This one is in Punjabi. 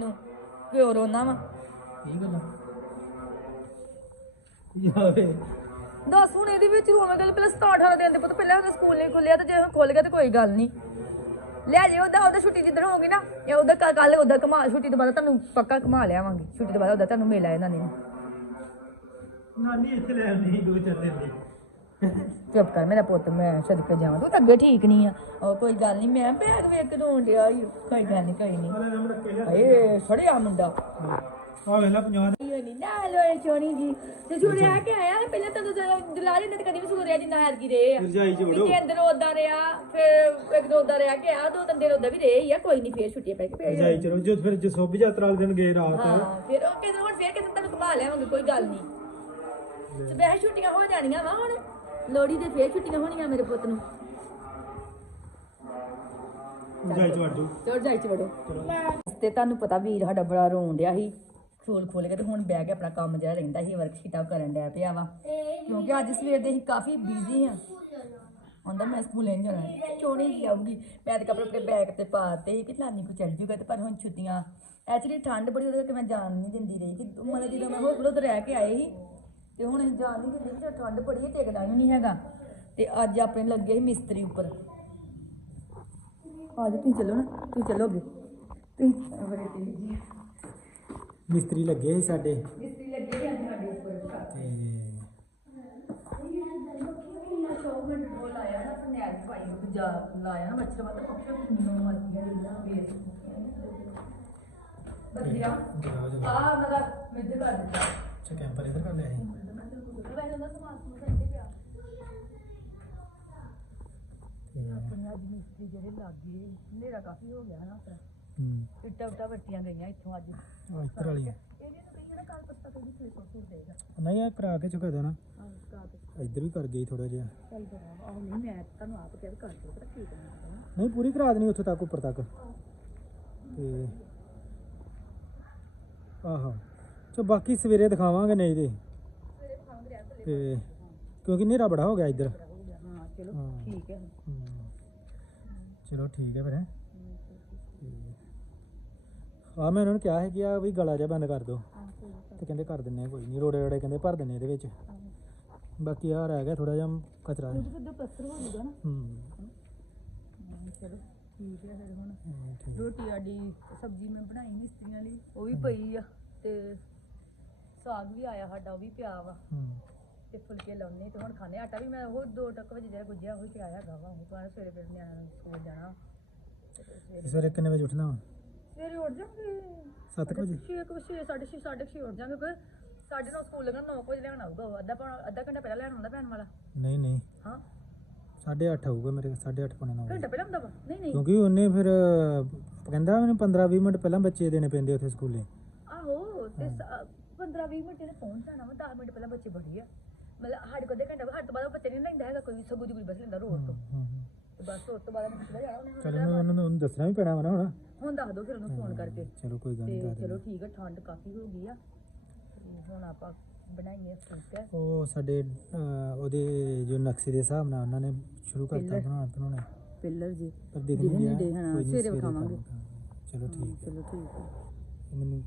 ਨੂੰ ਕਿਉਂ ਰੋਣਾ ਵਾ। ਕੀ ਗੱਲਾਂ? ਯਾਵੇ ਦੱਸ ਹੁਣ ਇਹਦੇ ਵਿੱਚ ਰੋਵਾਂ ਗੱਲ ਪਹਿਲਾਂ 17 18 ਦਿਨ ਦੇ ਪੁੱਤ ਪਹਿਲਾਂ ਉਹਦਾ ਸਕੂਲ ਨਹੀਂ ਖੁੱਲਿਆ ਤੇ ਜੇ ਹੁਣ ਖੁੱਲ ਗਿਆ ਤੇ ਕੋਈ ਗੱਲ ਨਹੀਂ। ਲੈ ਜੇ ਉਹਦਾ ਉਹਦਾ ਛੁੱਟੀ ਜਿੱਦਣ ਨਾ ਇਹ ਉਹਦਾ ਕੱਲ ਉਹਦਾ ਕਮਾ ਛੁੱਟੀ ਤੋਂ ਬਾਅਦ ਤੁਹਾਨੂੰ ਪੱਕਾ ਕਮਾ ਲਿਆਵਾਂਗੇ। ਛੁੱਟੀ ਤੋਂ ਬਾਅਦ ਉਹਦਾ ਤੁਹਾਨੂੰ ਮੇਲਾ ਇਹਨਾਂ ਨੇ। ਨਾਨੀ ਇੱਥੇ ਲੈ ਆਉਂਦੀ ਦੋ ਦੀ। ਚੁੱਪ ਕਰ ਮੇਰਾ ਪੁੱਤ ਮੈਂ ਸਦਕੇ ਜਾਵਾਂ। ਤੂੰ ਤਾਂ ਅੱਗੇ ਠੀਕ ਨਹੀਂ ਆ। ਉਹ ਕੋਈ ਗੱਲ ਨਹੀਂ ਮੈਂ ਬੈਗ ਵੇਖ ਕੇ ਰੋਣ ਡਿਆ ਈ। ਕੋਈ ਗੱਲ ਨਹੀਂ ਕੋਈ ਨਹੀਂ ਏ ਸੜਿਆ ਮੁੰਡਾ। ਆ ਵੇਲਾ 50 ਇਹ ਨਹੀਂ ਨਾ ਲੋਏ ਚੋਣੀ ਜੀ। ਤੇ ਜੁੜਿਆ ਕੇ ਆਇਆ ਤੇ ਪਹਿਲਾਂ ਤਾਂ ਜਾਂਦੇ ਤੇ ਕਦੀ ਵੀ ਸੂਰਿਆ ਜਿੰਨਾ ਹਾਰ ਕੀ ਰਹੇ ਆ। ਰਜਾਈ ਚ ਵੜੋ ਅੰਦਰ ਉਦਾਂ ਰਿਹਾ ਫਿਰ ਇੱਕ ਦੋ ਉਦਾਂ ਰਿਹਾ ਕਿ ਆ ਦੋ ਤਿੰਨ ਦਿਨ ਉਦਾਂ ਵੀ ਰਹੇ ਹੀ ਆ ਕੋਈ ਨਹੀਂ ਫੇਰ ਛੁੱਟੀਆਂ ਪੈ ਕੇ ਫੇਰ ਰਜਾਈ ਚ ਰਹੋ ਜੋ ਫਿਰ ਜਸੋਬੀ ਯਾਤਰਾ ਵਾਲੇ ਦਿਨ ਗਏ ਰਾਤ। ਹਾਂ ਫਿਰ ਉਹ ਕਹਿੰਦੇ ਹੁਣ ਫੇਰ ਕਿਤੇ ਤੈਨੂੰ ਘੁਮਾ ਲਿਆਵਾਂਗੇ ਕੋਈ ਗੱਲ ਨਹੀਂ ਤੇ ਵੈਸੇ ਛੁੱਟੀਆਂ ਹੋ ਜਾਣੀਆਂ ਵਾ ਹੁਣ। ਲੋੜੀ ਦੇ ਫੇਰ ਛੁੱਟੀਆਂ ਹੋਣੀਆਂ ਮੇਰੇ ਪੁੱਤ ਨੂੰ। ਰਜਾਈ ਚ ਵੜ ਜਾਓ ਚੜ ਜਾਈ ਚ ਵੜੋ। ਤੇ ਤੁਹਾਨੂੰ ਪਤਾ ਵੀਰ ਸਾਡਾ ਬੜਾ ਰੋਣ ਡਿਆ ਸੀ। ਖੋਲ ਖੋਲ ਕੇ ਤੇ ਹੁਣ ਬਹਿ ਕੇ ਆਪਣਾ ਕੰਮ ਜਿਹੜਾ ਰਹਿੰਦਾ ਸੀ ਵਰਕਸ਼ੀਟਾਂ ਕਰਨ ਡਿਆ ਪਿਆ ਵਾ। ਕਿਉਂਕਿ ਅੱਜ ਸਵੇਰ ਦੇ ਅਸੀਂ ਕਾਫੀ ਬਿਜ਼ੀ ਹਾਂ ਹੁੰਦਾ ਮੈਂ ਸਕੂਲੇ ਨਹੀਂ ਜਾਣਾ। ਚੋਣੀ ਜੀ ਆਉਂਗੀ ਮੈਂ ਤੇ ਕੱਪੜੇ ਆਪਣੇ ਬੈਗ ਤੇ ਪਾਤੇ ਸੀ ਕਿ ਨਾਨੀ ਕੋ ਚੱਲ ਜੂਗਾ ਤੇ ਪਰ ਹੁਣ ਛੁੱਟੀਆਂ। ਐਕਚੁਅਲੀ ਠੰਡ ਬੜੀ ਉਹਦੇ ਕਰਕੇ ਮੈਂ ਜਾਣ ਨਹੀਂ ਦਿੰਦੀ ਰਹੀ ਕਿ ਮਤਲਬ ਜਦੋਂ ਮੈਂ ਹੋਸਪਿਟਲ ਤੋਂ ਰਹਿ ਕੇ ਆਏ ਸੀ ਤੇ ਹੁਣ ਅਸੀਂ ਜਾਣ ਨਹੀਂ ਦਿੰਦੇ ਕਿ ਠੰਡ ਬੜੀ ਹੈ ਟਿਕਦਾ ਹੀ ਨਹੀਂ ਹੈਗਾ ਤੇ ਅੱਜ ਆਪਣੇ ਲੱਗੇ ਸੀ ਮਿਸਤਰੀ ਉੱਪਰ ਆ ਜਾ ਤੁਸੀਂ ਚੱਲੋ ਨਾ ਤੁਸੀਂ ਚੱਲੋਗੇ ਤੁਸੀਂ ਬੜੇ ਤੇਜ਼ ਜੀ ਮਿਸਤਰੀ ਲੱਗੇ ਸੀ ਸਾਡੇ ਮਿਸਤਰੀ ਲੱਗੇ ਸੀ ਅੱਜ ਸਾਡੇ ਉੱਪਰ ਲਾਇਆ ਮੱਛਰ ਵਾਲਾ ਪੱਖੇ ਕਿੰਨੋਂ ਮਰ ਗਿਆ ਜਿੰਨਾ ਵੇਰ ਵਧੀਆ ਆ ਮੇਰਾ ਮਿੱਧ ਕਰ ਦਿੱਤਾ ਅੱਛਾ ਕੈਂਪਰ ਇਧਰ ਕਰ ਲਿਆ ਸੀ ਵੈਸੇ ਉਹਦਾ ਸਮਾਨ ਸਮੂਨ ਸੱਜੇ ਪਿਆ। ਤੇ ਆਪਣੇ ਅੱਜ ਮਿਸਤਰੀ ਜਿਹੜੇ ਲੱਗ ਗਏ ਹਨੇਰਾ ਕਾਫੀ ਹੋ ਗਿਆ ਨਾ ਫਿਰ ਹੂੰ। ਇੱਟਾਂ ਉੱਟਾਂ ਵੱਟੀਆਂ ਗਈਆਂ ਇੱਥੋਂ ਅੱਜ। ਆ ਇੱਧਰ ਵਾਲੀ ਆ। ਇਹਦੇ ਨੂੰ ਕਹੀਏ ਨਾ ਕੱਲ ਪੱਤਾ ਕੋਈ ਫੇਰ ਸੋਚ ਦੇਗਾ। ਨਹੀਂ ਆ ਕਰਾ ਕੇ ਚੁੱਕਾ ਦੇਣਾ ਹਾਂ ਕਰਾ ਦੇ ਇੱਧਰ ਵੀ ਕਰ ਗਈ ਥੋੜਾ ਜਿਹਾ। ਚੱਲ ਬੜਾ ਆਹ ਨਹੀਂ ਮੈਂ ਤੁਹਾਨੂੰ ਆਪ ਕਹਿ ਕਰ ਦੋ ਪਰ ਠੀਕ ਹੈ। ਨਹੀਂ ਪੂਰੀ ਕਰਾ ਦੇਣੀ ਉੱਥੋਂ ਤੱਕ ਉੱਪਰ ਤੱਕ। ਤੇ ਆਹਾ। ਚੋ ਬਾਕੀ ਸਵੇਰੇ ਦਿਖਾਵਾਂਗੇ ਨਹੀਂ ਤੇ ਤੇ ਕਿਉਂਕਿ ਹਨੇਰਾ ਬੜਾ ਹੋ ਗਿਆ ਇੱਧਰ। ਹਾਂ ਚਲੋ ਹਾਂ। ਠੀਕ ਹੈ। ਹਮ। ਚਲੋ ਠੀਕ ਹੈ ਫਿਰ ਹੈਂ। ਆ ਮੈਂ ਉਹਨਾਂ ਨੂੰ ਕਿਹਾ ਹੈ ਕਿ ਆ ਵੀ ਗਲਾ ਜਿਹਾ ਬੰਦ ਕਰ ਦਿਓ। ਤੇ ਕਹਿੰਦੇ ਕਰ ਦਿੰਨੇ ਆ ਕੋਈ ਨਹੀਂ ਰੋੜੇ ਰੋੜੇ ਕਹਿੰਦੇ ਭਰ ਦਿੰਨੇ ਇਹਦੇ ਵਿੱਚ। ਬਾਕੀ ਆ ਰਹਿ ਗਿਆ ਥੋੜਾ ਜਿਹਾ ਕਚਰਾ। ਜਦੋਂ ਪੱਥਰ ਹੋ ਜਾਊਗਾ ਨਾ। ਹੂੰ ਚਲੋ ਠੀਕ ਹੈ ਫਿਰ ਹੁਣ। ਹਾਂ, ਠੀਕ। ਰੋਟੀ ਆਡੀ ਸਬਜ਼ੀ ਮੈਂ ਬਣਾਈ ਮਿਸਤਰੀਆਂ ਲਈ ਉਹ ਵੀ ਪਈ ਆ ਤੇ ਸਾਗ ਵੀ ਆਇਆ ਸਾਡਾ ਉਹ ਵੀ ਪਿਆ ਵਾ। ਹੂੰ ਤੇ ਫੁਲਕੇ ਲਾਉਣੇ ਤੇ ਹੁਣ ਖਾਣੇ ਆਟਾ ਵੀ ਮੈਂ ਉਹ ਦੋ ਟੱਕ ਵਜੇ ਜਿਹੜਾ ਗੁੱਜਿਆ ਉਹ ਪਿਆ ਹੈਗਾ ਵਾ ਉਹ ਤੋਂ ਸਵੇਰੇ ਫਿਰ ਨਿਆਣਾ ਸਕੂਲ ਜਾਣਾ। ਤੇ ਸਵੇਰੇ ਕਿੰਨੇ ਵਜੇ ਉੱਠਣਾ ਵਾ? ਸਵੇਰੇ ਉੱਠ ਜਾਵਾਂਗੇ 7 ਵਜੇ? 6 ਕੁ 6 6:30 6:30 ਉੱਠ ਜਾਵਾਂਗੇ ਫਿਰ ਸਾਢੇ ਨੌ ਸਕੂਲ ਲੱਗਣਾ 9 ਵਜੇ ਲੈਣ ਆਊਗਾ ਉਹ। ਅੱਧਾ ਪੌਣਾ ਅੱਧਾ ਘੰਟਾ ਪਹਿਲਾਂ ਲੈਣ ਆਉਂਦਾ ਭੈਣ ਵਾਲਾ। ਨਹੀਂ ਨਹੀਂ। ਹਾਂ। 8:30 ਆਊਗਾ ਮੇਰੇ 8:30 ਪੌਣੇ 9 ਘੰਟਾ ਪਹਿਲਾਂ ਆਉਂਦਾ ਵਾ? ਨਹੀਂ ਨਹੀਂ। ਕਿਉਂਕਿ ਉਹਨੇ ਫਿਰ ਕਹਿੰਦਾ ਮੈਨੂੰ 15-20 ਮਿੰਟ ਪਹਿਲਾਂ ਬੱਚੇ ਦੇਣੇ ਪੈਂਦੇ ਉੱਥੇ ਸਕੂਲੇ। ਆਹੋ ਤੇ 15 20 ਮਿੰਟ ਇਹਨੇ ਪਹੁੰਚ ਜਾਣਾ ਵਾ 10 ਮਿੰਟ ਪਹਿਲਾਂ ਬੱਚੇ ਬੜੀ ਆ। ਮਤਲਬ ਸਾਡੇ ਕੋਲ ਅੱਧੇ ਘੰਟਾ ਵਾ, ਸਾਡੇ ਤੋਂ ਬਾਅਦ ਉਹ ਬੱਚੇ ਨਹੀਂ ਲੈਂਦਾ ਹੈਗਾ ਕੋਈ ਸਗੂ ਦੀ ਕੋਈ ਬੱਸ ਲੈਂਦਾ ਰੋਡ ਤੋਂ। ਹੂੰ ਹੂੰ ਤੇ ਬਸ ਉਸ ਤੋਂ ਬਾਅਦ ਨਿਕਲ ਜਾਣਾ ਉਹਨੇ ਚਲੋ ਉਹਨੂੰ ਉਹਨੂੰ ਉਹਨੂੰ ਦੱਸਣਾ ਵੀ ਪੈਣਾ ਵਾ ਨਾ ਹੁਣ। ਹੁਣ ਦੱਸ ਦੋ ਫਿਰ ਉਹਨੂੰ ਫੋਨ ਕਰਕੇ। ਚਲੋ ਕੋਈ ਗੱਲ ਨਹੀਂ ਤੇ ਚਲੋ। ਠੀਕ ਹੈ ਠੰਡ ਕਾਫੀ ਹੋ ਗਈ ਆ। ਤੇ ਹੁਣ ਆਪਾਂ ਬਣਾਈਏ ਫੁਲਕਾ ਉਹ ਸਾਡੇ ਅਹ, ਉਹਦੇ ਜੋ ਨਕਸ਼ੇ ਦੇ ਹਿਸਾਬ ਨਾਲ ਉਹਨਾਂ ਨੇ ਸ਼ੁਰੂ ਕਰਤਾ। ਬਣਾਉਣਾ ਬਣਾਉਣਾ। ਪਿੱਲਰ ਜੀ। ਪਰ ਦਿਖ ਨਹੀਂ ਰਿਹਾ ਹਾਂ, ਕੋਈ ਨਹੀਂ, ਸਵੇਰੇ ਵਿਖਾਵਾਂਗੇ। ਚਲੋ ਠੀਕ ਚਲੋ ਠੀਕ ਹੈ ਹੈ ਮੈਨੂੰ